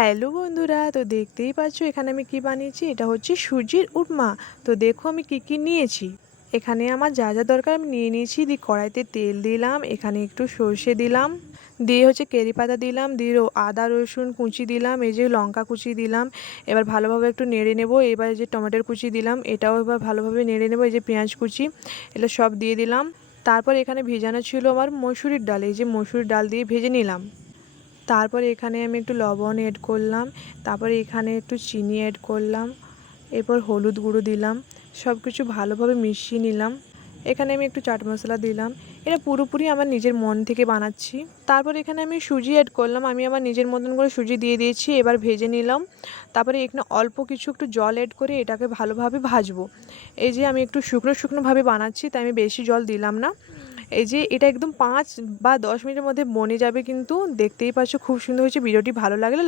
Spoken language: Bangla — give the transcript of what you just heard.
হ্যালো বন্ধুরা, তো দেখতেই পাচ্ছ এখানে আমি কি বানিয়েছি। এটা হচ্ছে সুজির উপমা। তো দেখো আমি কি কি নিয়েছি। এখানে আমার যা যা দরকার আমি নিয়ে নিয়েছি। দিয়ে কড়াইতে তেল দিলাম, এখানে একটু সর্ষে দিলাম, দিয়ে হচ্ছে কেরি পাতা দিলাম, দিয়ে আদা রসুন কুচি দিলাম, এই যে লঙ্কা কুচি দিলাম। এবার ভালোভাবে একটু নেড়ে নেব। এবার যে টমেটোর কুচি দিলাম, এটাও এবার ভালোভাবে নেড়ে নেব। এই যে পেঁয়াজ কুচি, এগুলো সব দিয়ে দিলাম। তারপর এখানে ভেজানো ছিল আমার মসুরির ডাল, এই যে মসুরির ডাল দিয়ে ভেজে নিলাম। তারপরে এখানে আমি একটু লবণ এড করলাম, তারপরে এখানে একটু চিনি এড করলাম, এরপর হলুদ গুঁড়ো দিলাম, সব কিছু ভালোভাবে মিশিয়ে নিলাম। এখানে আমি একটু চাট মশলা দিলাম। এটা পুরোপুরি আমার নিজের মন থেকে বানাচ্ছি। তারপর এখানে আমি সুজি অ্যাড করলাম, আমি আমার নিজের মতন করে সুজি দিয়ে দিয়েছি। এবার ভেজে নিলাম। তারপরে এখানে অল্প কিছু একটু জল অ্যাড করে এটাকে ভালোভাবে ভাজবো। এই যে আমি একটু শুকনো শুকনোভাবে বানাচ্ছি, তাই আমি বেশি জল দিলাম না। এই যে এটা একদম 5 বা 10 মিনিটের মধ্যে বনে যাবে, কিন্তু দেখতেই পাচ্ছ খুব সুন্দর হয়েছে। ভিডিওটি ভালো লাগলে